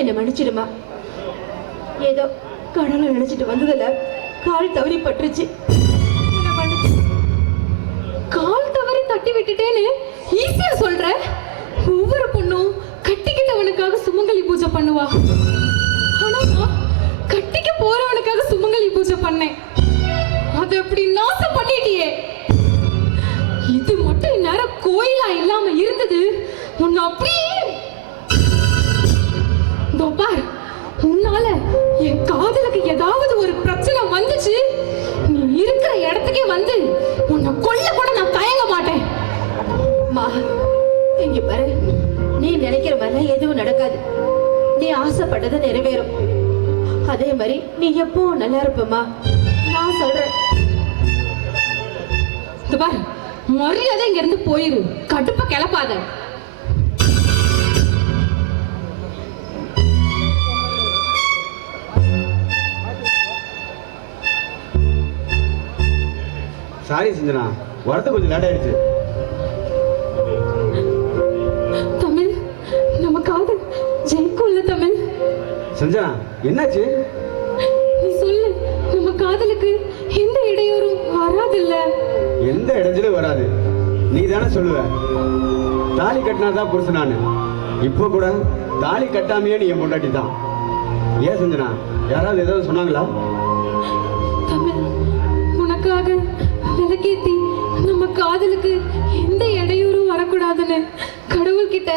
என்னை மன்னிச்சிடுமா. ஏதோ கடவுளை நினைச்சிட்டு வந்ததுல கால் தவறி பட்டுருச்சு. என்னை மன்னிச்சு. கால் தவறி தட்டி விட்டுட்டேன்னு ஈஸியா சொல்ற. ஒவ்வொரு பொண்ணும் கட்டிக்கிட்டவனுக்காக சுமங்கலி பூஜை பண்ணுவா. ஆனா கட்டிக்க போறவனுக்காக சுமங்கலி பூஜை பண்ணேன். அது அப்படி நாசம் பண்ணிட்டியே. இது மட்டும் இந்நேரம் கோயிலா இல்லாம இருந்தது. உன்னை அப்படியே பார், உன்னால என் காதலுக்கு ஏதாவது ஒரு பிரச்சனை வந்துச்சு, நீ இருக்கிற இடத்துக்கே வந்து உன்னை கொல்ல கூட நான் தயங்க மாட்டேன். மா, இங்க பாரு, நீ நினைக்கிற மாதிரி எதுவும் நடக்காது. நீ ஆசைப்பட்டது நிறைவேறும். அதே மாதிரி நீ எப்போ நல்லா இருப்பமா, நான் சொல்றேன். பாரு, மரியாதை இங்க இருந்து போயிரு. கடுப்ப கிளப்பாத. சாரி சஞ்சனா, வரது கொஞ்சம் லேட் ஆயிடுச்சு. தமிழ், நம்ம காதல் ஜெயிக்கும்ல தமிழ். சஞ்சனா, என்னாச்சு? நீ சொல்லு, நம்ம காதலுக்கு எந்த இடையூறும் வராதுல்ல? எந்த இடைஞ்சலும் வராது. நீ தானே சொல்லுவ, தாலி கட்டினாதான் புருஷன். நான் இப்போ கூட தாலி கட்டாமையே நீ என் பொண்டாட்டி தான். ஏன் சஞ்சனா, யாராவது ஏதாவது சொன்னாங்களா? தமிழ், உனக்காக விளக்கேத்தி நம்ம காதலுக்கு எந்த இடையூறும் வரக்கூடாதுன்னு கடவுள்கிட்ட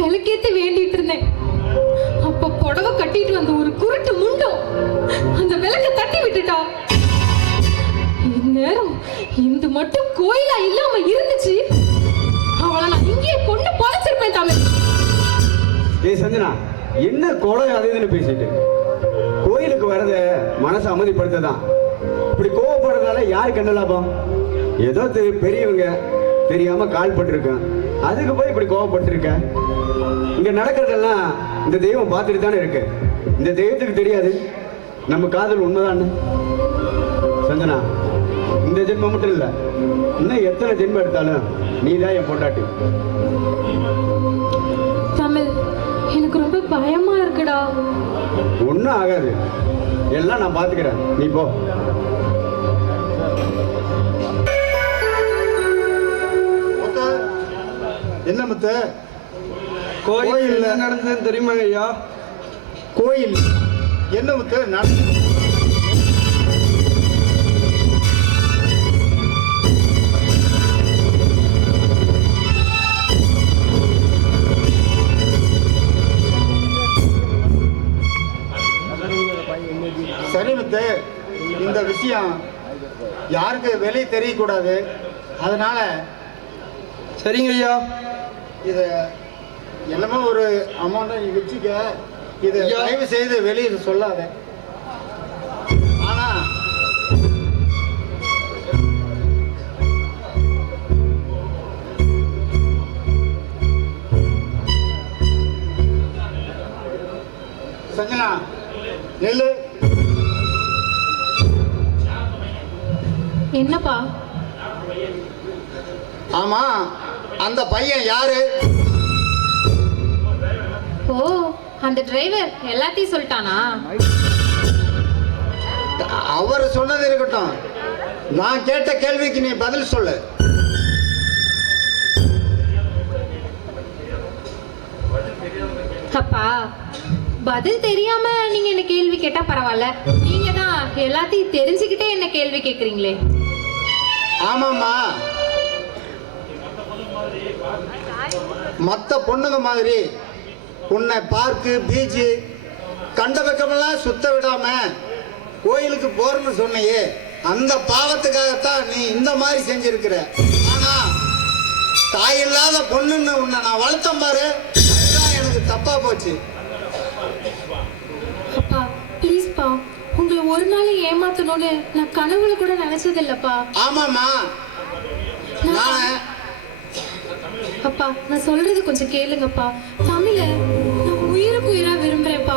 விளக்கேத்தி வேண்டிட்டு இருந்தேன். அப்ப புடவை கட்டிட்டு வந்த ஒரு குருட்டு முண்டம் அந்த விளக்க தட்டி விட்டுட்டா. இந்நேரம் இந்த மட்டும் கோயிலா இல்லாம இருந்துச்சு, அவளை நான் இங்கே கொண்டு பொழைச்சிருப்பேன் தமிழ். ஏய் சஞ்சனா, என்ன கொலை அது இதுன்னு பேசிட்டு? கோயிலுக்கு வரத மனசை அமைதிப்படுத்ததான். இப்படி கோவப்படுறதால யாருக்கு என்ன லாபம்? ஏதோ பெரியவங்க தெரியாம கால் பட்டிருக்கேன், அதுக்கு போய் இப்படி கோவப்பட்டிருக்க. இங்க நடக்கிறதெல்லாம் இந்த தெய்வம் பார்த்துட்டு தானே இருக்கு. இந்த தெய்வத்துக்கு தெரியாது நம்ம காதல் உண்மைதான். சஞ்சனா, இந்த ஜென்மம் மட்டும் இல்ல, இன்னும் எத்தனை ஜென்மம் எடுத்தாலும் நீ தான் என் பொண்டாட்டி. தமிழ், எனக்கு ரொம்ப பயமா இருக்குடா. ஒன்றும் ஆகாது, எல்லாம் நான் பார்த்துக்கிறேன், நீ போ. என்ன முத்த? கோயில் என்ன நடந்ததுன்னு தெரியுமா ஐயா? கோயில் என்ன முத்த சரி முத்த, இந்த விஷயம் யாருக்கு வெளியே தெரியக்கூடாது. அதனால சரிங்க ஐயா. இதை எல்லாமே ஒரு அமௌண்ட்டை நீ வச்சுக்க. இதை தயவு செய்து வெளியே சொல்லாத. ஆனா சஞ்சனா நெல்லு. என்னப்பா? ஆமா, அந்த பையன் யாரு? ஓ, அந்த டிரைவர் எல்லாத்தையும் சொல்லிட்டானா? அவர் சொன்னது இருக்கட்டும், நான் கேட்ட கேள்விக்கு நீ பதில் சொல்லு. அப்பா, பதில் தெரியாம நீங்க என்ன கேள்வி கேட்டா பரவாயில்ல. நீங்க தான் எல்லாத்தையும் தெரிஞ்சுக்கிட்டே என்ன கேள்வி கேக்குறீங்களே. ஆமாம்மா, மற்ற பொண்ணுங்க மாதிரி உன்னை பார்க்கு பீச்சு கண்ட பக்கமெல்லாம் சுத்த விடாம கோயிலுக்கு போறன்னு சொன்னையே, அந்த பாவத்துக்காகத்தான் நீ இந்த மாதிரி செஞ்சிருக்கிற. ஆனா தாய் இல்லாத பொண்ணுன்னு உன்னை நான் வளர்த்தேன் பாரு, அதுதான் எனக்கு தப்பா போச்சு. அப்பா ப்ளீஸ்ப்பா, உங்களை ஒரு நாள் ஏமாத்தணும்னு நான் கனவுல கூட நினைச்சது இல்லப்பா. ஆமாம்மா, நான் அப்பா நான் சொல்றது கொஞ்சம் கேளுங்கப்பா. தமிழ நான் உயிருக்கு உயிரா விரும்புறேன்ப்பா.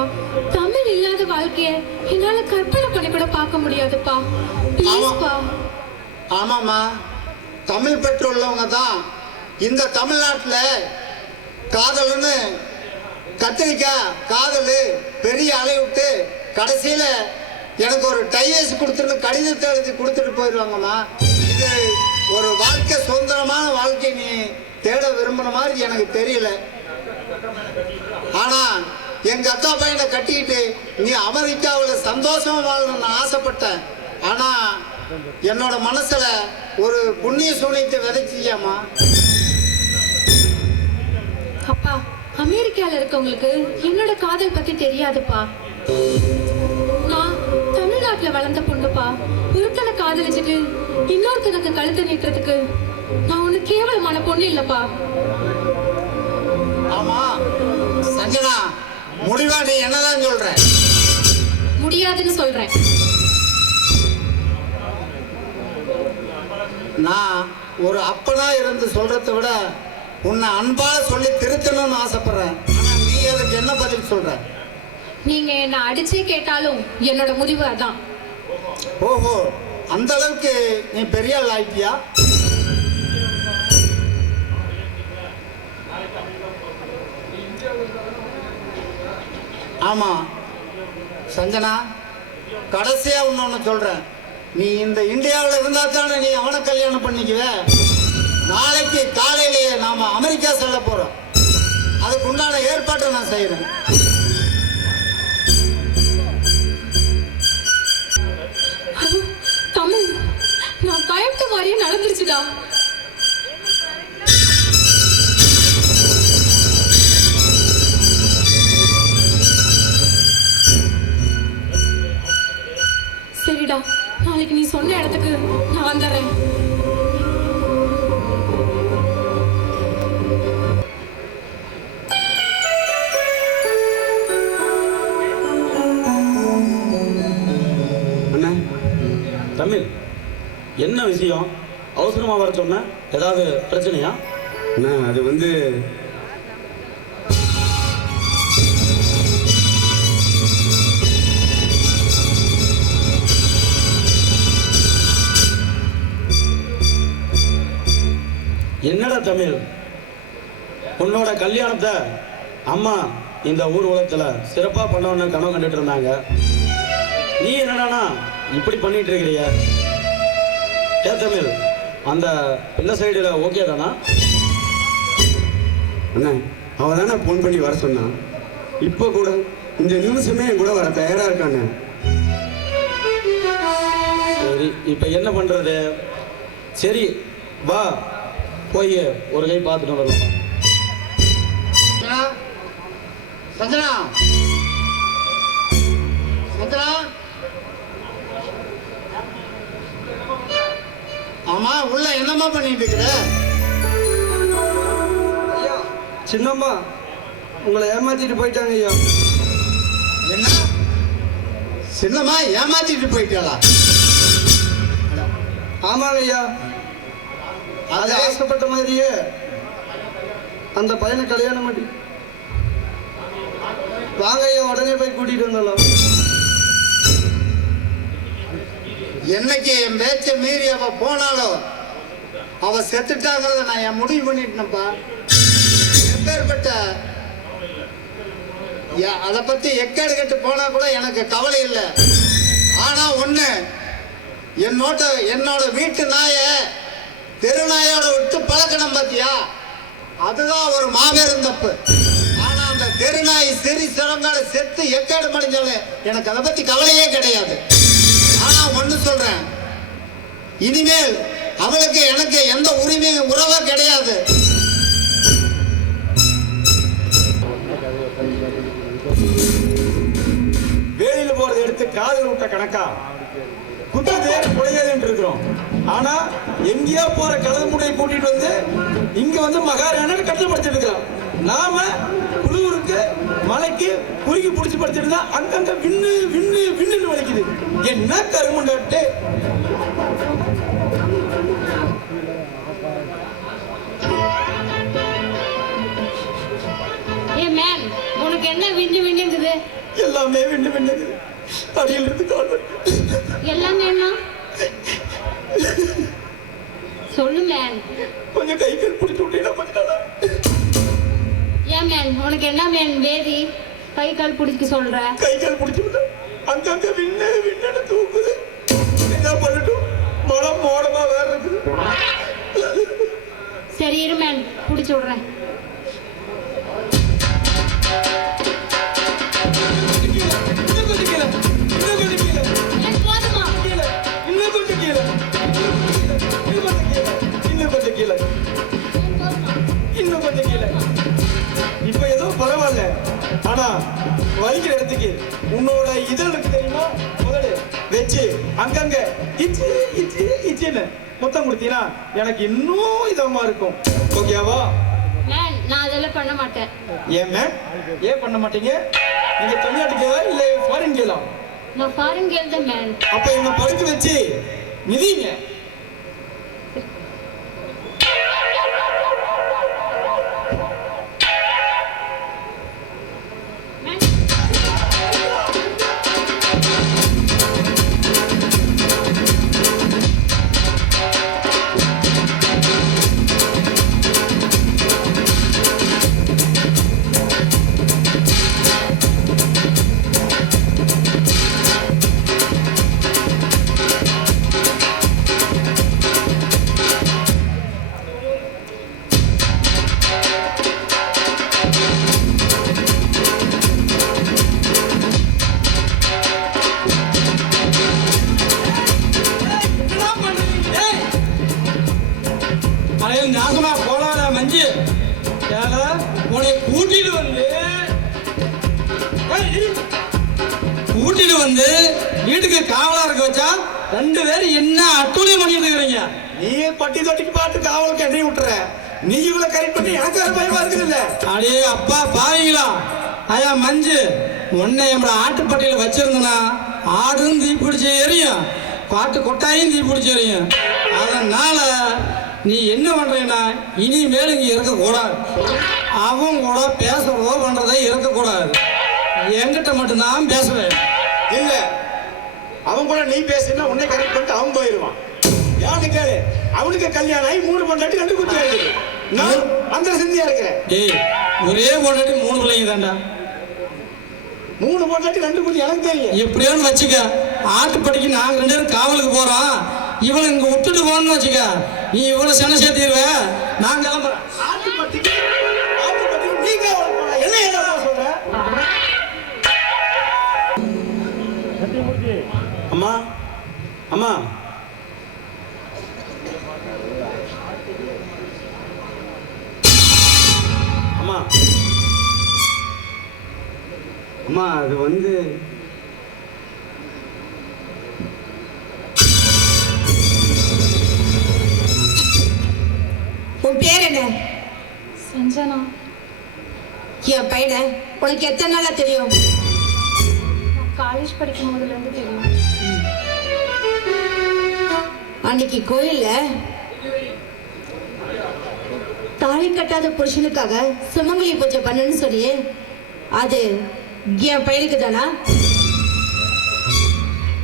தமிழ் இல்லாத வாழ்க்கைய என்னால கற்பனை பண்ணி கூட பார்க்க முடியாதுப்பா. ப்ளீஸ்ப்பா. ஆமாம்மா, தமிழ் பெற்றுள்ளவங்க தான் இந்த தமிழ்நாட்டில் காதல்னு கத்திரிக்காய் காதல் பெரிய அலை விட்டு கடைசியில் எனக்கு ஒரு டைவர்ஸ் கொடுத்துருந்து கடிதத்தை எழுதி கொடுத்துட்டு போயிடுவாங்கம்மா. இது ஒரு வாழ்க்கை, சுதந்திரமான வாழ்க்கை நீ தேட விரும்புகிற மாதிரி எனக்கு தெரியல. ஆனால் எங்கள் அக்கா பையனை கட்டிக்கிட்டு நீ அமெரிக்காவில் சந்தோஷமா வாழணும்னு ஆசைப்பட்டேன். ஆனால் என்னோட மனசில் ஒரு புண்ணிய சூனியத்தை விதைச்சியாம்மா. அப்பா, அமெரிக்கால இருக்கவங்களுக்கு என்னோட காதல் பத்தி தெரியாதுப்பா. நான் தமிழ்நாட்டுல வளர்ந்த பொண்ணுப்பா. ஒருத்தனை காதலிச்சுட்டு இன்னொருத்தனுக்கு கழுத்தை நீட்டுறதுக்கு நான் ஒண்ணு கேவலமான பொண்ணு இல்லப்பா. ஆமா சஞ்சனா, முடிவா நீ என்னதான் சொல்ற? முடியாதுன்னு சொல்றேன். நான் ஒரு அப்பனா இருந்து சொல்றதை விட உன்னை அன்பால சொல்லி திருத்தணும்னு ஆசைப்படுறேன். ஆனா நீ அதுக்கு என்ன பதில் சொல்ற? நீங்க என்ன அடிச்சே கேட்டாலும் என்னோட முடிவு அதான். ஓஹோ, அந்த அளவுக்கு நீ பெரிய ஆள் ஆயிட்டியா? ஆமா சஞ்சனா, கடைசியா ஒன்று சொல்றேன். நீ இந்த இந்தியாவில் இருந்தா தானே நீ அவனை கல்யாணம் பண்ணிக்குவ. நாளைக்கு காலையிலேயே நாம அமெரிக்கா செல்ல போறோம். அதுக்கு உண்டான ஏற்பாட்டை நான் செய்யறேன். தமிழ், நான் பயப்பட்ட மாதிரியே நடந்துருச்சுடா. சரிடா, நாளைக்கு நீ சொன்ன இடத்துக்கு நான் வந்துடுறேன். அண்ணா, தமிழ், என்ன விஷயம்? அவசரமா வர சொன்ன? ஏதாவது பிரச்சனையா? அண்ணா அது வந்து என்னடா தமிழ், உன்னோட கல்யாணத்தை அம்மா இந்த ஊர் உலகத்துல சிறப்பா பண்ணணும்னு கனவு கண்டுட்டு இருந்தாங்க. நீ என்னடானா இப்படி பண்ணிட்டு இருக்கிறிய? ஏ தமிழ், அந்த பிள்ளை சைடுல ஓகே தானா? அண்ணா அவ தானே ஃபோன் பண்ணி வர சொன்னான். இப்போ கூட இந்த நிமிஷமே என் கூட வர தயாரா இருக்காண்ணே. சரி, இப்ப என்ன பண்றது? சரி வா, போய் ஒரு கை பார்த்துட்டு வரலாம். சஞ்சனா, சஞ்சனா, சஞ்சனா. ஆமா, உள்ள என்னம்மா பண்ணிட்டு இருக்கிற? ஐயா, சின்னம்மா உங்களை ஏமாத்திட்டு போயிட்டாங்க ஐயா. என்ன சின்னம்மா ஏமாத்திட்டு போயிட்டாளா? ஆமாங்க ஐயா, அது அது ஆசைப்பட்ட மாதிரியே அந்த பையனை கல்யாணம் பண்ணி வாங்க ஐயா, உடனே போய் கூட்டிட்டு வந்தலாம். என்னைக்கு என் பேச்ச மீறி அவ போனாலோ அவ செத்துட்டாங்கிறத நான் என் முடிவு பண்ணிட்டேன்ப்பா. எப்பேற்பட்ட அதை பத்தி எக்கேடு கெட்டு போனா கூட எனக்கு கவலை இல்லை. ஆனா ஒண்ணு, என்னோட வீட்டு நாய தெரு நாயோட விட்டு பழக்கணும் பாத்தியா, அதுதான் ஒரு மாபெரும் தப்பு. ஆனா அந்த தெரு நாய் சிறங்கால செத்து எக்கேடு மடிஞ்சாலும் எனக்கு அதை பத்தி கவலையே கிடையாது. ஆனா ஒண்ணு சொல்றேன், இனிமேல் அவளுக்கு எனக்கு எந்த உரிமையும் உறவா கிடையாது. வேலையில போறதை எடுத்து காதல் விட்ட கணக்கா குற்றத்தை குறையாது இருக்கிறோம். ஆனா எங்கேயோ போற கலந்து முடையை கூட்டிட்டு வந்து இங்க வந்து மகாராணி கட்டுப்படுத்திட்டு இருக்கிறோம். நாம குளிருக்கு மலைக்கு குறுக்கி பிடிச்சி படுத்திட்டு தான் அங்கங்க விண்ணு விண்ணு விண்ணுன்னு வலிக்குது. என்ன கருமண்டே! ஏ மேம், உனக்கு என்ன விண்ணு விண்ணுங்குது? எல்லாமே விண்ணு விண்ணுக்குது. அடியில் இருந்து கால் வலிக்குது. எல்லாமே என்ன சொல்லு மேம். கொஞ்சம் கை கால் பிடிச்சி விட்டீங்கன்னா கொஞ்சம் நல்லா. ஏன் மேன் உனக்கு என்ன மேன் வேதி கை கால் பிடிக்க சொல்ற? கை கால் பிடிச்சி விட்டு அங்கங்க விண்ணு தூக்குது. என்ன பண்ணட்டும், மனம் மோடமா வேற இருக்குது. சரி இரு மேன் பிடிச்சி விடுறேன். இன்னும் கொஞ்சம் கீழே, இன்னும் கொஞ்சம் கீழே, மேன் போதுமா? கீழே, இன்னும் கொஞ்சம் கீழே, இன்னும் கொஞ்சம் கீழே, இன்னும் கொஞ்சம் கீழே. இப்ப ஏதோ பரவாயில்ல, ஆனா வலிக்கிற இடத்துக்கு உன்னோட இதழ் இருக்கு தெரியுமா, முதல்ல வச்சு அங்கங்க இச்சு இச்சு இச்சுன்னு முத்தம் கொடுத்தீங்கன்னா எனக்கு இன்னும் இதமா இருக்கும். ஓகேவா? மேன் நான் அதெல்லாம் பண்ண மாட்டேன். ஏன் மேம் ஏன் பண்ண மாட்டீங்க? நீங்க தமிழ்நாட்டு கேளா இல்ல ஃபாரின் கேளா? நான் ஃபாரின் கேர்ள் தான் மேன். அப்ப என்ன படுக்க வச்சு மிதிங்க. நாசமா போலாத மஞ்சு, உன்னை கூட்டிட்டு வந்து வீட்டுக்கு காவலா இருக்க வச்சா ரெண்டு பேரும் என்ன அட்டூழியம் பண்ணிட்டு இருக்கிறீங்க? நீ பட்டி தொட்டிக்கு பாட்டு காவலுக்கு எண்ணெய் விட்டுற, நீ இவ்வளவு கரெக்ட் பண்ணி எனக்கு வேற பயமா இருக்குது இல்ல? அடே அப்பா பாவீங்களா? ஐயா மஞ்சு, உன்னை நம்மள ஆட்டுப்பட்டியில வச்சிருந்தனா ஆடும் தீப்பிடிச்சு எரியும், காட்டு கொட்டாயும் தீப்பிடிச்சு எரியும். அதனால நீ என்ன பண்றீன்னா இனிமேல் இங்க இருக்கக்கூடாது. அவன் கூட பேசுறதோ பண்றதோ இருக்கக்கூடாது. என்கிட்ட மட்டும்தான் பேசுவேன். இல்ல அவன் கூட நீ பேசினா உன்னை கரெக்ட் பண்ணிட்டு அவன் போயிடுவான். யாரு கேளு, அவனுக்கு கல்யாணம் ஆகி 3 பொண்டாட்டி 2 குட்டி ஆயிடுது. நான் அந்த சிந்தியா இருக்கிறேன். டேய் ஒரே பொண்டாட்டி 3 பிள்ளைங்க தான்டா. 3 பொண்டாட்டி 2 குட்டி எனக்கு தெரியும். எப்படியோன்னு வச்சுக்க, ஆட்டுப்பட்டிக்கு நாங்க 2 பேரும் காவலுக்கு போறோம். இவளை இங்க விட்டுட்டு போகணும்னு வச்சுக்க, நீ இவ்வளவு சென சேர்த்திடுவ. நான் கிளம்புறேன். ஆட்டுப்பட்டிக்கு நீங்க என்ன சொல்ற? அம்மா அம்மா அம்மா அம்மா அது வந்து உன் பேர் என்ன? சஞ்சனா. என் பையனை உனக்கு எத்தனை நாளா தெரியும்? காலேஜ் படிக்கும் போதுல இருந்து தெரியும். அன்னைக்கு கோயில்ல தாலி கட்டாத புருஷனுக்காக சுமங்கலி பூஜை பண்ணுன்னு சொன்னியே, அது என் பையனுக்கு தானா?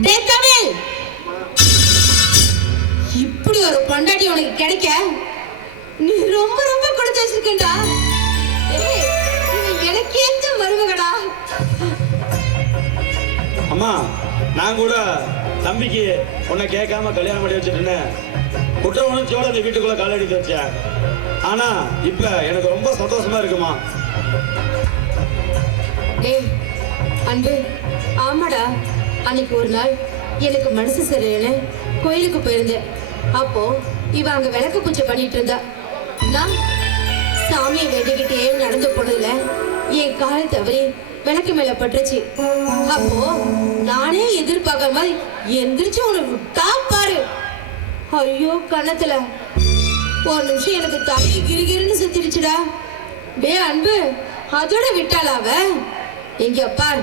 டேய் தமிழ், இப்படி ஒரு பொண்டாட்டி உனக்கு கிடைக்க நீ ரொம்ப ரொம்ப கொடுத்து வச்சிருக்கேன்டா. ஏய், இவன் எனக்கு ஏத்த வருவகடா. அம்மா நான் கூட தம்பிக்கு உன்னை கேட்காம கல்யாணம் பண்ணி வச்சுட்டேன்னு குற்ற உணர்ச்சியோட அந்த வீட்டுக்குள்ள கால் எடுத்து வச்சேன். ஆனா இப்ப எனக்கு ரொம்ப சந்தோஷமா இருக்குமா. டேய் அன்பு, ஆமாடா, அன்னைக்கு ஒரு நாள் எனக்கு மனசு சரியில்லைன்னு கோயிலுக்கு போயிருந்தேன். அப்போ இவ அங்க விளக்கு பூஜை பண்ணிட்டு இருந்தா. நான் சாமியை வேண்டிக்கிட்டே நடந்து போனதுல என் கால் தவறி விளக்கு மேல பட்டுருச்சு. அப்போ நானே எதிர்பார்க்காம எந்திரிச்சு உன்னை விட்டா பாரு. ஐயோ கண்ணத்துல ஒரு நிமிஷம் எனக்கு தலை கிரிகிரின்னு சுத்திடுச்சுடா. டே அன்பு, அதோட விட்டாளாவ எங்க பார்,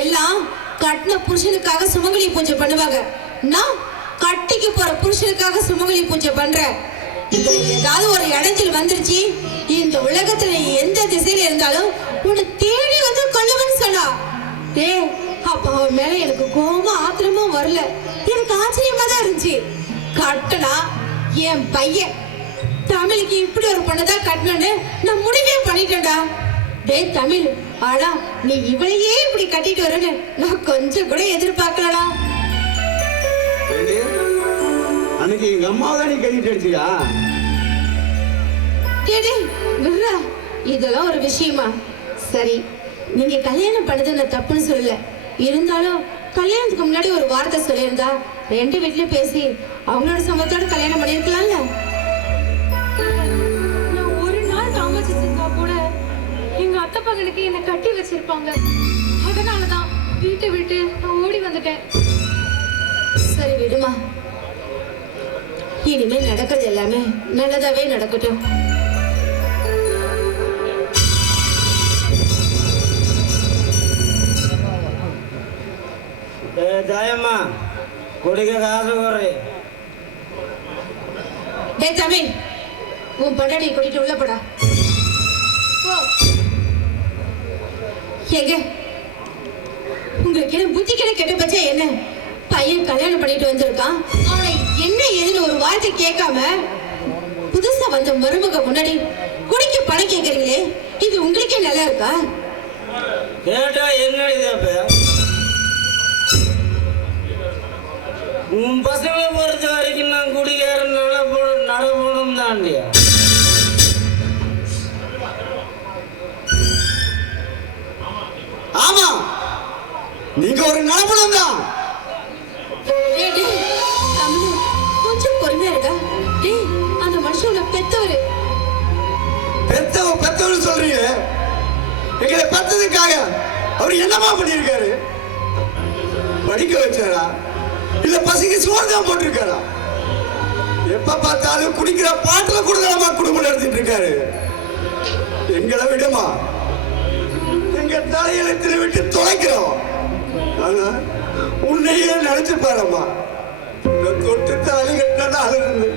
எல்லாம் கட்டின புருஷனுக்காக சுமங்கலி பூஜை பண்ணுவாங்க. நான் கட்டிக்கு போற புருஷனுக்காக சுமங்கலி பூஜை பண்றேன். இதுல ஏதாவது ஒரு இடைஞ்சல் வந்துருச்சு, இந்த உலகத்துல எந்த திசையில இருந்தாலும் உன்னை தேடி வந்து கொல்லுவன்னு சொன்னா. டே அப்ப அவன் மேல எனக்கு கோபமும் ஆத்திரமும் வரல, எனக்கு ஆச்சரியமா தான் இருந்துச்சு. கட்டனா என் பையன் தமிழுக்கு இப்படி ஒரு பொண்ணுதான் கட்டணும்னு நான் முடிவே பண்ணிட்டேன்டா. டேய் தமிழ், ஆனா நீ இவளையே இப்படி கட்டிட்டு வரேன்னு நான் கொஞ்சம் கூட எதிர்பார்க்கலடா. ஏண்டி, அன்னைக்கு எங்க அம்மாவை தான் நீ கட்டிட்டு அடிச்சியா? டேய் விர்ரா, இதெல்லாம் ஒரு விஷயமா? சரி, நீங்க கல்யாணம் பண்ணது நான் தப்புன்னு சொல்லல. இருந்தாலும் கல்யாணத்துக்கு முன்னாடி ஒரு வார்த்தை சொல்லியிருந்தா 2 வீட்லயும் பேசி அவங்களோட சம்மத்தோட கல்யாணம் பண்ணிருக்கலாம்ல. நான் ஒரு நாள் தாமசிச்சிருந்தா கூட எங்க அத்தை பகலுக்கு என்னை கட்டி வச்சிருப்பாங்க. அதனாலதான் வீட்டை விட்டு நான் ஓடி வந்துட்டேன். சரி விடுமா, இனிமேல் நடக்கிறது எல்லாமே நல்லதாவே நடக்கட்டும். தாயம்மா குடிக்க காசு போடுறே. டேய் தமிழ், உன் பொண்டாட்டி கூட்டிட்டு உள்ள போடா. போ. எங்க உங்களுக்கு என்ன புத்தி கெட்ட பச்சா என்ன? பையன் கல்யாணம் பண்ணிட்டு வந்திருக்கான், அவனை என்ன ஏதுன்னு ஒரு வார்த்தை கேட்காம புதுசா வந்த மருமக முன்னாடி குடிக்க பணம் கேட்கறீங்களே, இது உங்களுக்கே நல்லா இருக்கா? கேட்டா என்ன இது? உன் பசங்களை பொறுத்த வரைக்கும் நான் குடிக்கார நடப்பணும் தாண்டியா? ஆமா, நீங்க ஒரு நடப்பணம் தான். டேய், டேய், தமிழ், கொஞ்சம் பொறுமையா இருக்கா? டேய், அந்த மனுஷனோட பெத்தவரு. பெத்தவன்னு சொல்றீங்க, எங்களை பெத்ததுக்காக அவர் என்னமா பண்ணியிருக்காரு? படிக்க வச்சாரா, இல்ல பசங்க சோறு தான் போட்டிருக்காரா? எப்ப பார்த்தாலும் குடிக்கிற பாட்டுல கூட தான் குடும்பம் நடத்திட்டு இருக்காரு. எங்களை விடுமா, எங்க தலையெழுத்துல விட்டு தொலைக்கிறோம். ஆனா உன்னையே நினைச்சு பாருமா, இந்த தொட்டு தாலி கட்டினால இருந்து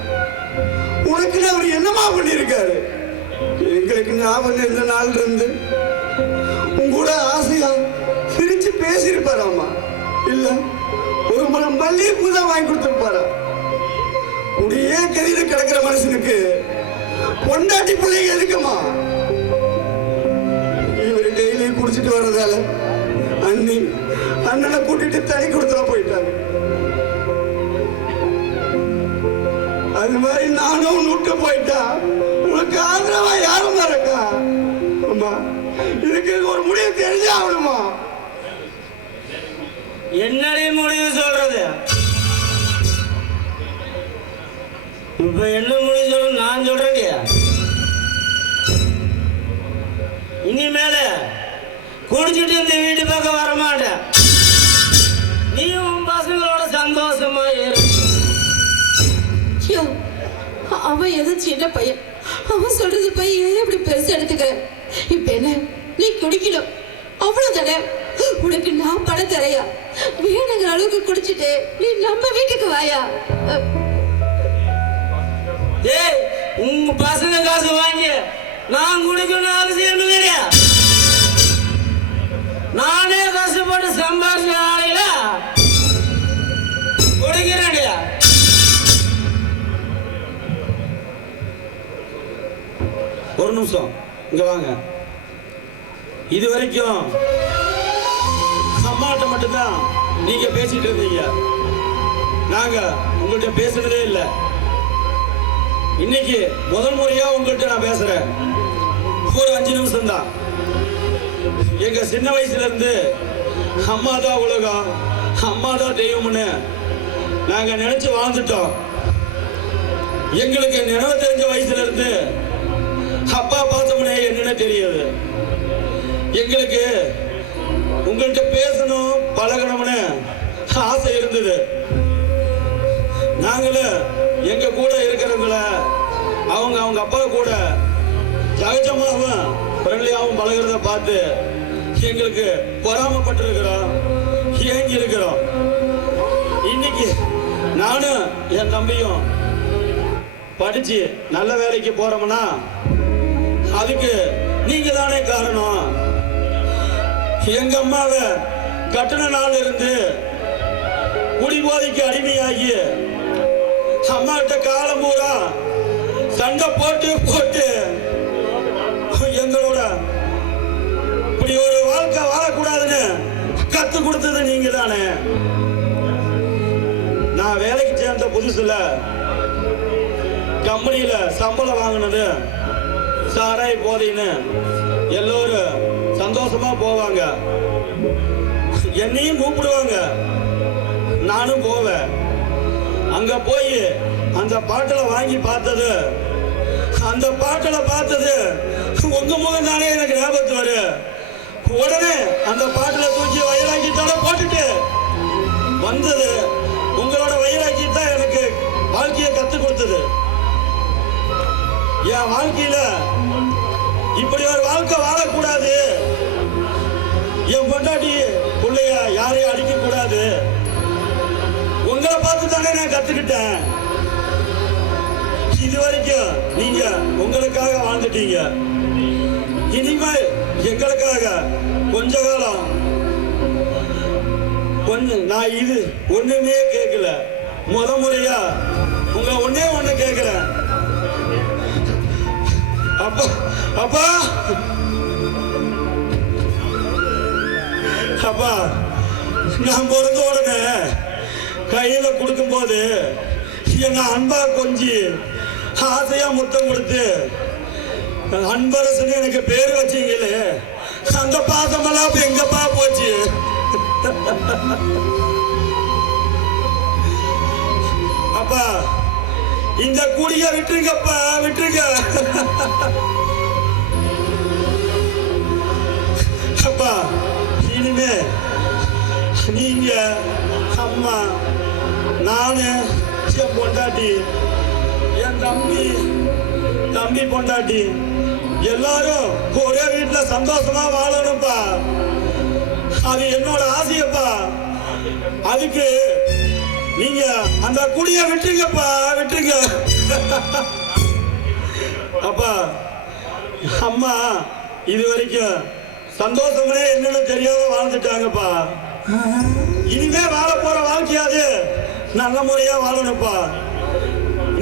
உனக்கு அவர் என்னமா பண்ணியிருக்காரு? எங்களுக்கு ஞாபகம் இருந்த நாள் இருந்து உங்களோட ஆசையா சிரிச்சு பேசியிருப்பாராமா, இல்ல ஒரு மனம் மல்லிகைப்பூ தான் வாங்கி கொடுத்துருப்பாரா? குடியே கதியில கிடக்கிற மனுஷனுக்கு பொண்டாட்டி பிள்ளைங்க எதுக்குமா? இவரு டெய்லி குடிச்சிட்டு வர்றதால அண்ணனை கூட்டிட்டு தனி கொடுத்துட போயிட்டாங்க. அது மாதிரி நானும் நுட்டு போயிட்டா உனக்கு ஆதரவா யாரும் இருக்கா? அம்மா, இதுக்கு ஒரு முடிவு தெரிஞ்சே ஆகணுமா? என்னடி முடிவு சொல்றது? இப்ப என்ன முடிவு சொல்ற? நான் சொல்றேன், இனிமேல குடிச்சிட்டு இந்த வீட்டு பக்கம் வரமாட்டேன். நீ உன் பசங்களோட சந்தோஷமா இரு. ஐயோ, அவன் எது சின்ன பையன், அவன் சொல்றது போய் ஏன் இப்படி பெருசு எடுத்துக்கிற? இப்ப என்ன, நீ குடிக்கணும் அவ்வளவுதானே? உனக்கு நான் பணம் தரையா? வேணுங்கிற அளவுக்கு குடிச்சிட்டு நீ நம்ம வீட்டுக்கு வாயா. ஏய், உங்க பசங்க காசு வாங்கி நான் குடிக்கணும் அவசியம் இல்லையா? நானே கஷ்டப்பட்டு சம்பாதிச்ச ஆளையில குடிக்கிறேன்டியா. ஒரு நிமிஷம் இங்க வாங்க. இது வரைக்கும் அம்மாட்ட மட்டும்தான் நீங்க பேசிட்டு இருந்தீங்க, நாங்க உங்கள்கிட்ட பேசுனதே இல்லை. இன்னைக்கு முதல் முறையா உங்கள்கிட்ட நான் பேசுறேன். ஒரு 5 நிமிஷம் தான். எங்க சின்ன வயசுல இருந்து அம்மா தான் உலகம், அம்மா தான் தெய்வம்னு நாங்க நினைச்சு வாழ்ந்துட்டோம். எங்களுக்கு நினைவு தெரிஞ்ச வயசுல இருந்து அப்பா பாசம்னே என்னன்னு தெரியாது. எங்களுக்கு உங்கள்கிட்ட பேசணும் பழகணும்னு ஆசை இருந்தது. நாங்களும் எங்க கூட இருக்கிறவங்கள அவங்க அப்பா கூட சகஜமாகவும் ஃப்ரெண்ட்லியாகவும் பழகிறத பார்த்து எங்களுக்கு பொறாமப்பட்டு இருக்கிறோம், ஏங்கி இருக்கிறோம். இன்னைக்கு நானும் என் தம்பியும் படிச்சு நல்ல வேலைக்கு போறோம்னா அதுக்கு நீங்க தானே காரணம். எங்க அம்மாவை கட்டண நாள் இருந்து குடிபோதைக்கு அடிமையாகி அம்மா கிட்ட காலம் பூரா சண்டை போட்டு போட்டு எங்களோட இப்படி ஒரு வாழ்க்கை வாழக்கூடாதுன்னு கத்து கொடுத்தது நீங்க தானே. நான் வேலைக்கு சேர்ந்த புதுசுல கம்பெனியில சம்பளம் வாங்கினது சாராய் போதைன்னு எல்லோரும் சந்தோஷமா போவாங்க, என்னையும் கூப்பிடுவாங்க, நானும் போவேன். அங்க போய் அந்த பாட்டில் வாங்கி பார்த்தது, அந்த பாட்டில் பார்த்தது உங்க முகம் தானே எனக்கு ஞாபகத்து வரும். உடனே அந்த பாட்டில் தூக்கி வைராக்கியத்தோட போட்டுட்டு வந்தது. உங்களோட வைராக்கியம் தான் எனக்கு வாழ்க்கையை கத்து கொடுத்தது. என் வாழ்க்கையில இப்படி ஒரு வாழ்க்கை வாழக்கூடாது, என் பொண்டாட்டி பிள்ளைய யாரையும் அடிக்க கூடாது, உங்களை பார்த்து தானே நான் கத்துக்கிட்டேன். இது வரைக்கும் நீங்க உங்களுக்காக வாழ்ந்துட்டீங்க, இனிமேல் எங்களுக்காக கொஞ்ச காலம் கொஞ்சம். நான் இது ஒண்ணுமே கேட்கல, முறையா உங்க ஒன்னே ஒண்ணு கேட்கிறேன். அப்பா அப்பா அப்பா, நான் பிறந்த உடனே கையில கொடுக்கும் போது என்ன அன்பா கொஞ்சி ஆசையா முத்தம் கொடுத்து அன்பரசன் எனக்கு பேர் வச்சீங்களே, அந்த பாசமெல்லாம் இப்ப எங்கப்பா போச்சு? அப்பா, இந்த குடிய விட்டுருங்கப்பா, விட்டுருங்க. அப்பா, இனிமே நீங்க, அம்மா, நானு, என் பொண்டாட்டி, என் தம்பி பொண்டாட்டி எல்லாரும் ஒரே வீட்டுல சந்தோஷமா வாழணும்ப்பா. அது என்னோட ஆசையப்பா. அதுக்கு நீங்க அந்த குடிய விட்டுருங்கப்பா, விட்டுருங்க. அப்பா, அம்மா இது வரைக்கும் சந்தோஷமே என்னன்னு தெரியாம வாழ்ந்துட்டாங்கப்பா. இனிமே வாழ போற வாழ்க்கையாது நல்ல முறையா வாழணும்ப்பா.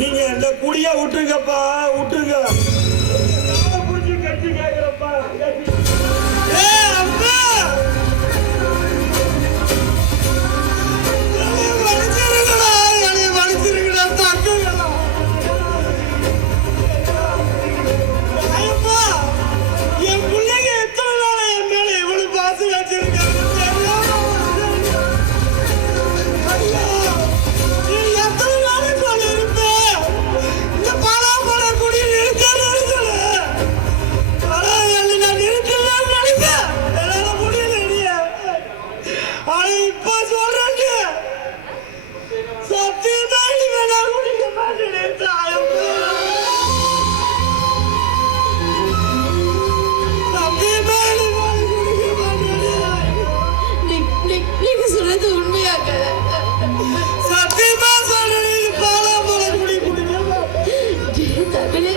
நீங்க இந்த குடிய விட்டுருங்கப்பா, விட்டுருங்க. கட்டி கேட்கிறப்பா. அம்மா, என் பிள்ளைங்க எத்தனை நாள் என் மேல இவ்வளவு பாசம் வச்சிருக்காங்க. எத்தனை நாளைக்கு நான் இருப்பேன் இந்த பாலாபால குடியில் இருக்கேன்னு நினைச்சல. ஆனா நான் இருக்கலன்னு நினைப்பேன், என்னால முடியல. ஆனா இப்ப சொல்றேங்க, சத்தியமா இனிமே நான் குடிக்க மாட்டேன். நீங்க சொல்றது உண்மையாக? சத்தியமா சொல்றேன், பாலா போல குடி குடிக்க. தமிழே,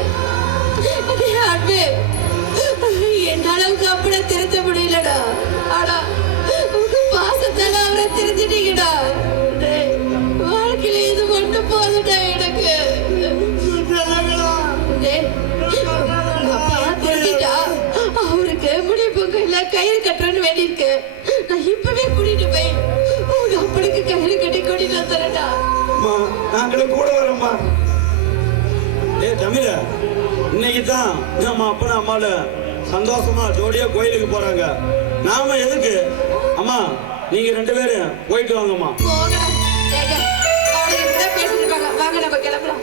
அன்பே, என் அளவுக்கு அப்பட திருத்த முடியலடா. ஆனா உங்க பாசத்தால அவரை திருத்திட்டீங்கடா. வாழ்க்கையில இது மட்டும் போதுடா எனக்கு. அப்பா திருத்திட்டா அவருக்கு முடிப்புக்கு இல்ல கயிறு கட்டுறன்னு வேண்டியிருக்கு. நான் இப்பவே கூட்டிட்டு போய் உங்க அப்பனுக்கு கயிறு கட்டி கூட்டிட்டு வந்துடுறேன்டா. நாங்களும் கூட வரோம்மா. தமிழ, இன்னைக்கு தான் நம்ம அப்பனா அம்மால சந்தோஷமா ஜோடியா கோயிலுக்கு போறாங்க. நாம எதுக்கு? அம்மா, நீங்க 2 பேரும் போயிட்டு வாங்கம்மா. போங்கடா. பேசிட்டு இருக்காங்க, வாங்க நம்ம கிளம்பலாம்.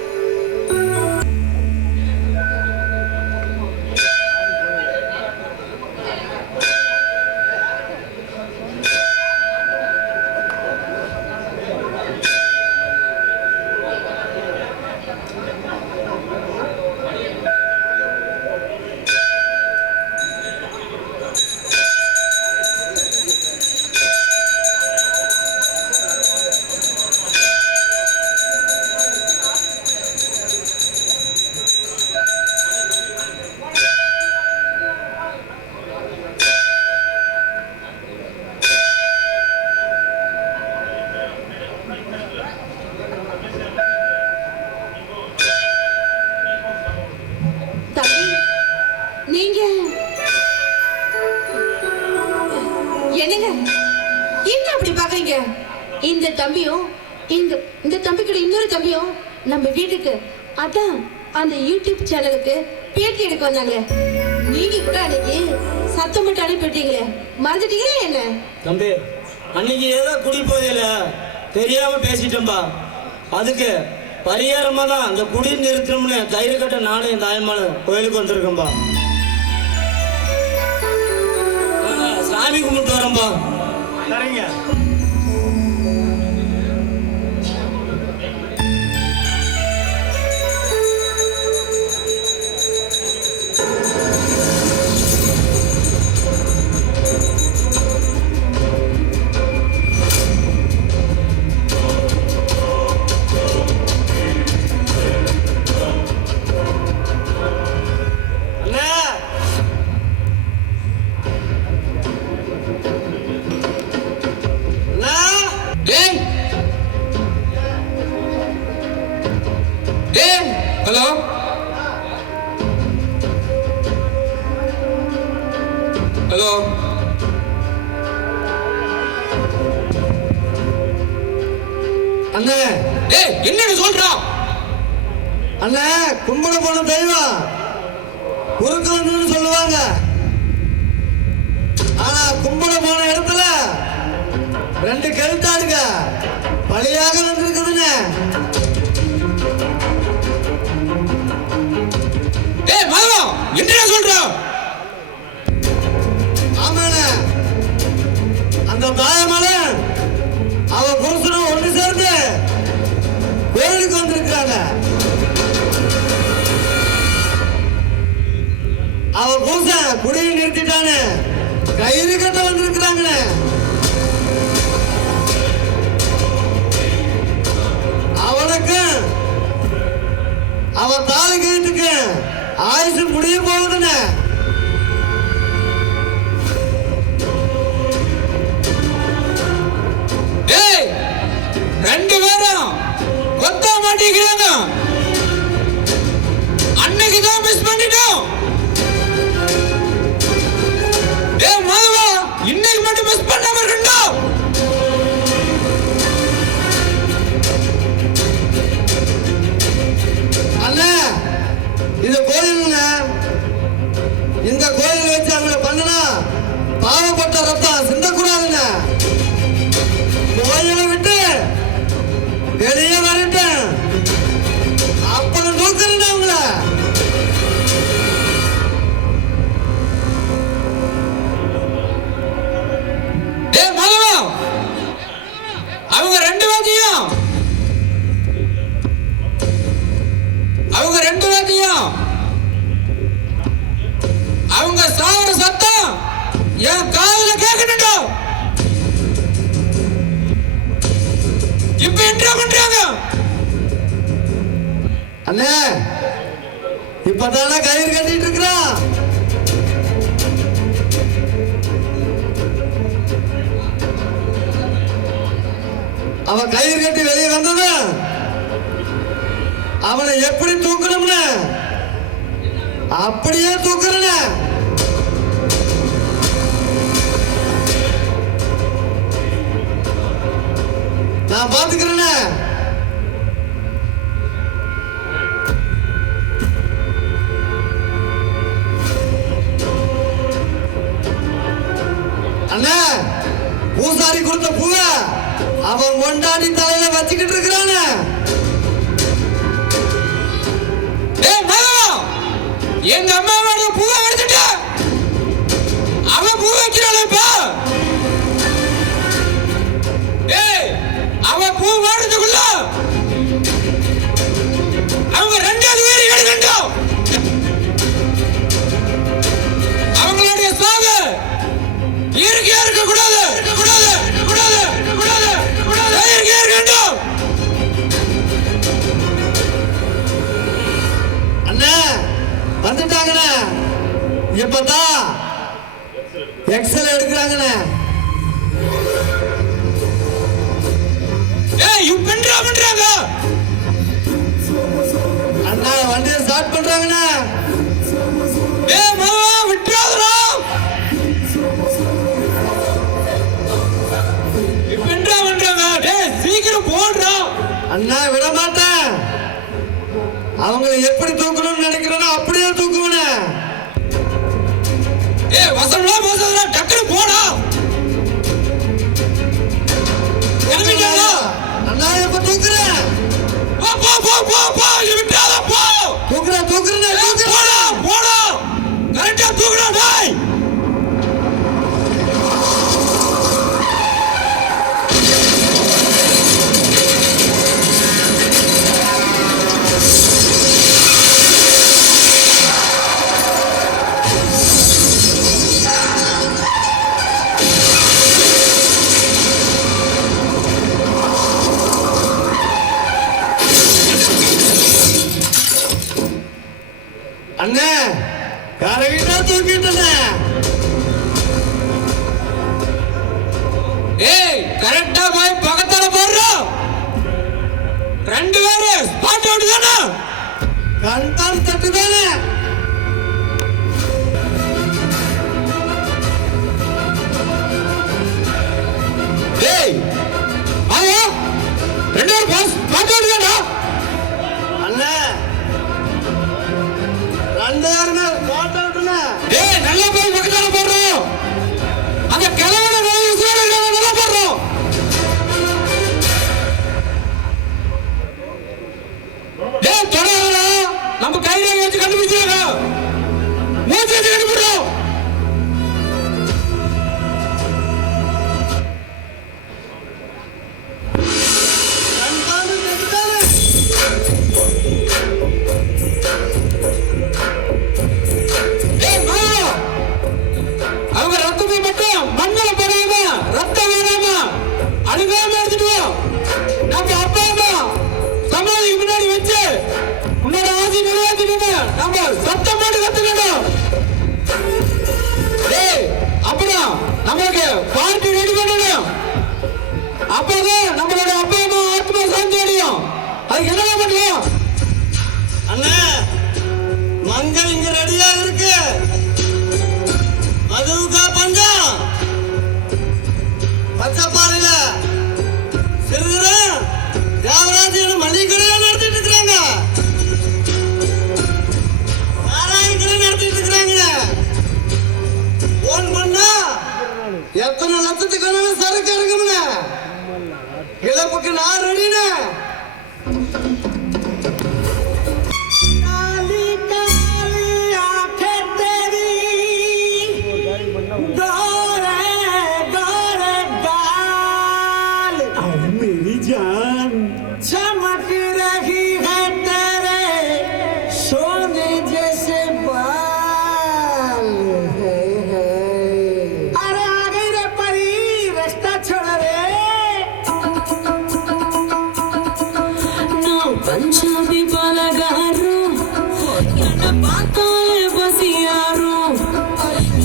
இருக்க இந்த தம்பியும் இந்த இந்த தம்பி கூட இன்னொரு தம்பியும் நம்ம வீட்டுக்கு அதான் அந்த யூடியூப் சேனலுக்கு பேட்டி எடுக்க வந்தாங்களே. நீங்க கூட அன்னைக்கு சத்தம் மட்டும் அனுப்பிட்டீங்களே, மறந்துட்டீங்களா என்ன? தம்பி அன்னைக்கு ஏதோ குடி போதையில தெரியாம பேசிட்டோம்பா. அதுக்கு பரிகாரமா தான் அந்த குடி நிறுத்தணும்னு கயிறு கட்ட நானும் என் தாயம்மானு கோயிலுக்கு வந்திருக்கேன்பா. சாமி கும்பிட்டு வரேன்பா. சரிங்க. ஹலோ ஹலோ அண்ணே ஏய் என்னன்னு சொல்றா? அண்ணே கும்பல போன தெய்வம் குறுக்கு வந்துன்னு சொல்லுவாங்க. ஆனா கும்பல போன இடத்துல 2 கழுத்தாடுங்க பலியாக வந்திருக்குதுன்னு. ஏய் மாதவா என்னடா சொல்றா? ஆமாண்ணே, அந்த தாயமல அவ புருஷனும் ஒன்று சேர்ந்து கோயிலுக்கு வந்திருக்கிறாங்க. அவ புருஷன் குடியை நிறுத்திட்டான்னு கயிறு கட்ட வந்திருக்கிறாங்கண்ணே. அவனுக்கு அவ தாலி கயிற்றுக்கு ஆயுசு முடிய போகுதுன்னு. ஏய் 2 பேரும் கொத்த மாட்டேங்கிறாங்க. அன்னைக்கு தான் மிஸ் பண்ணிட்டோம். ஏய் மாதவா இன்னைக்கு மட்டும் மிஸ் பண்ணாம இருக்கணும். அண்ணே இது கோயிலுங்க. இந்த கோயில் வச்சு அவங்கள பண்ணுனா பாவப்பட்ட ரத்தம் சிந்தக்கூடாதுங்க. கோயிலை விட்டு வெளியே வரட்டும், அப்புறம் நோக்கிறேன் அவங்கள. ஏய் மாதவா அவங்க 2 பேத்தையும் அவங்க சாவர சத்தம் என் காதுல கேட்கணும். இப்ப என்ன பண்றாங்க? அண்ணே இப்பதானே கயிறு கட்டிட்டு இருக்கிறான். அவன் கயிறு கட்டி வெளியே வந்தது அவனை எப்படி தூக்கணும்னு அப்படியே தூக்குறேன். நான் பாத்துக்கிறேன். அண்ணா பூசாரி கொடுத்த பூவை அவன் கொண்டாடி தலையில வச்சுக்கிட்டு இருக்கிறானே. எங்க அம்மாவோட பூவை எடுத்துட்டு அவன் பூ வைக்கிறாளப்பா. ஏய் அவன் பூ வாடுறதுக்குள்ள அவங்க 2வது உயிரை எடுக்கட்டும். அவங்களுடைய சாவு இயற்கையா இருக்கக்கூடாது. இயற்கையா இருக்கட்டும். அண்ணா வந்துட்டாங்கண்ணே. இப்பதான் எக்ஸல் எடுக்கிறாங்கண்ணே. ஏய் யூ பண்றாங்க. அண்ணா வண்டியை ஸ்டார்ட் பண்றாங்கண்ணே. ஏய் மாமா விட்டுறாதடா. இப்ப அண்ணா விட மாட்டேன். அவங்களை எப்படி தூக்கணும்னு நினைக்கிறேனோ அப்படியே தூக்குவேன். ஏய் வசனம்லாம் பேசாதடா, டக்குனு போடா. இறங்கிட்டாடா. அண்ணா எப்ப தூக்குறேன்? போ போ போ போ போ, விட்டாத போ. தூக்குறேன் போடா போடா, கரெக்டா தூக்குடா டேய். அண்ணே கரெக்டா தூக்கிட்டேனே. ஏய் கரெக்டா போய் பக்கத்துல போடுறோம். 2 பேரும் ஸ்பாட் அவுட் தானே. கண்டால் தட்டுதானே. ஏய் ஆயா 2 பேரும் பாஸ் ஸ்பாட் அவுட் தானே. அண்ணே 2 பேருமே ஸ்பாட் அவுட்னே. ஏய் நல்லா போய் பக்கத்துல போடுறோம். அந்த கிழவனை நல்லா போடுறோம். ஏய் தொடரா, நம்ம கையில வச்சு கண்டுபிடிச்சாங்க. மூச்சு வச்சு கண்டுபிடிறோம். ஏய் மா, அவங்க ரத்தத்தை மட்டும் மண்ணில போடாம ரத்தம் வராம அழுகாம எடுத்துட்டு வா. நம்ம அப்பா அம்மா சமாதிக்கு முன்னாடி வச்சு உன்னோட ஆசி நிறைவேற்றிட்டு நம்ம சத்தம் போட்டு கத்துக்கணும். ஏய் அப்புறம் நம்மளுக்கு பார்ட்டி ரெடி பண்ணணும். அப்பதான் நம்மளோட அப்பா அம்மா ஆத்மா சாந்தி அடையும். அதுக்கு என்ன பண்ணலாம்? அண்ணே மஞ்சள் இங்க ரெடியா இருக்கு. அதுக்கா பஞ்சம் பச்சைப்பாறையில சிறுகிற தேவராஜ் மளிகை கடையில நடத்திட்டு இருக்கிறாங்க. சாராய கடை நடத்திட்டு இருக்கிறாங்க. போன் பண்ணா எத்தனை லட்சத்துக்கான சரக்கு இருக்கும்னு இழப்புக்கு நான் ரெடினே. चमक रही है तेरे सोने जैसे बाल। अरे आ गई रे परी, रास्ता छोड़ रे। पंजाबी பலகாரோ என்ன பார்த்தாலே பசியாரோ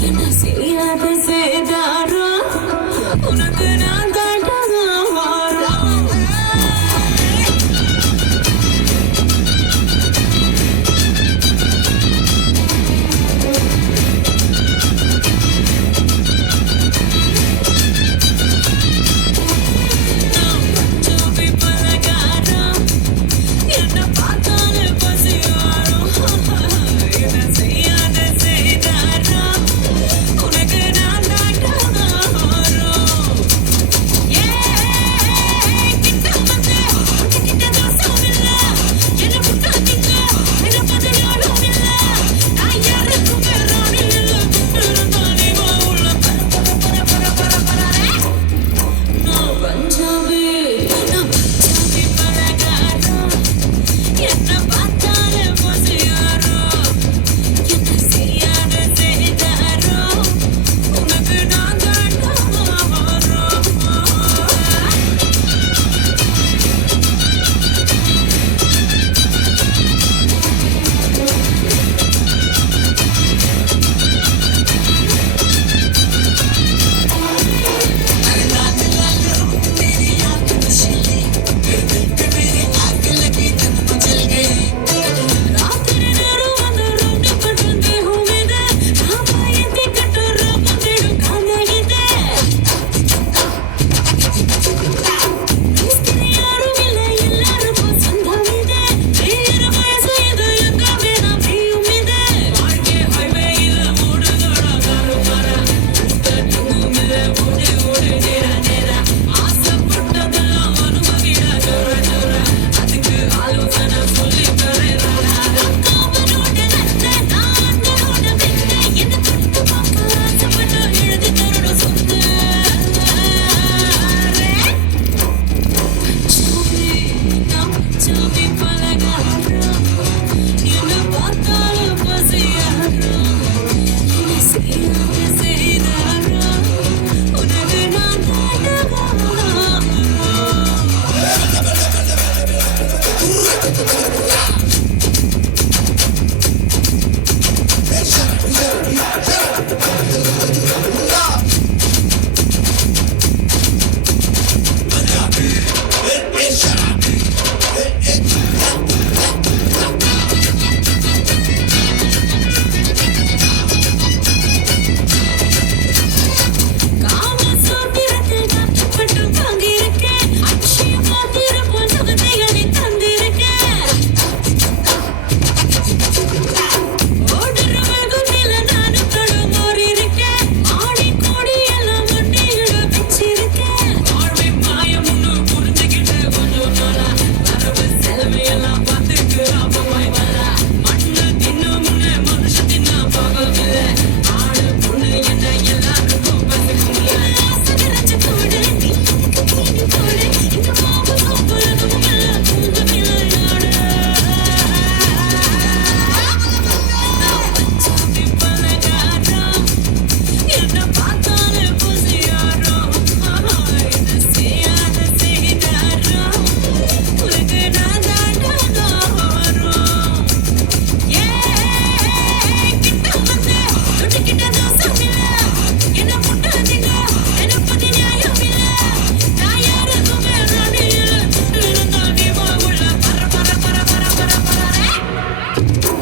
என்ன செய்யாத சேதாரோ உனக்கு நான் தாண்டதாரோ. பஞ்சாபி பலகாரோ என்ன ஆ